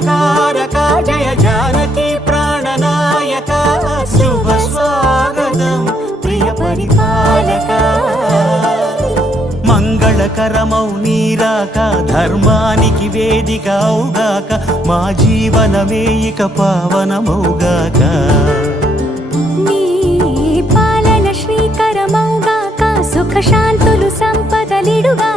మంగళకారక జయ జానకి ప్రాణనాయక శుభ స్వాగతం ప్రియ పరిపాలక మంగళకరమౌ నీరాక ధర్మానికి వేదిక అవుగాక మా జీవనమే ఇక పావనమౌగాక నీ పాలన శ్రీకరమౌగాక సుఖ శాంతులు సంపదలిడుగా